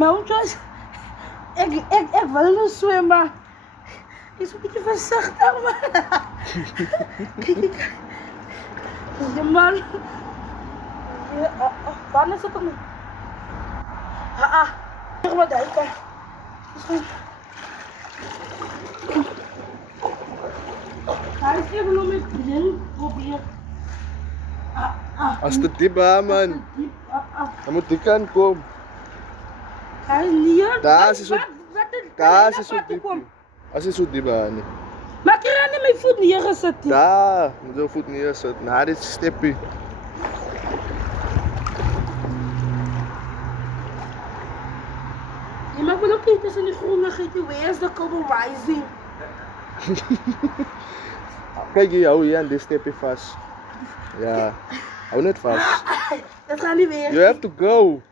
Maar ontjes, ik wil nou swem, maar is een beetje voorzichtig, man. Kijk. Ja, man. Waar is het dan? Zeg maar duiken. Hij is even nog met vriend proberen. As te diep, man. Je moet die kant komen. Hij is niet. Daar is zo. Daar is zo diep. Als je zo diep aan. Maar ik heb niet mijn voet neergezet. Daar, moet je voet neerzetten. Nou, dit is steppie. Ja, maar ik wil ook niet tussen die groenigheid. Waar is de Global Rising? Kijk hier, hou hier aan dit stepje vast. Ja, hou net vast. Dat gaat niet weer. You have to go.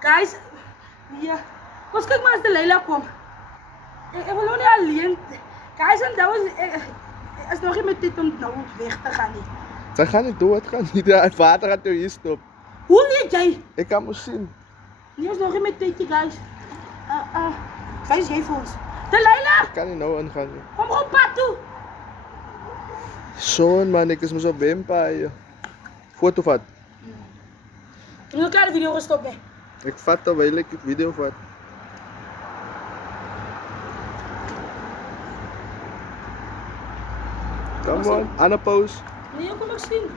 Guys, ja. Kom, kijk maar als de Leila komt. Ik wil nog niet alleen. Guys, en dat is nog niet met dit om nou weg te gaan. Zij gaan niet door, het gaat niet. Het water gaat er hier stop. Hoe weet jij? Ik kan me zien. Die is nog niet met dit, guys. Guys, jij voor ons. De Leila! Ik kan niet nou aangaan. Kom op pad toe. Zo'n man, ik is me zo bimpaaien. Foto vat. Ik moet elkaar de video gestopt, hè. Ik vat terwijl ik het video vat. Come on, aan de pose. Nee, ik kom ook zien.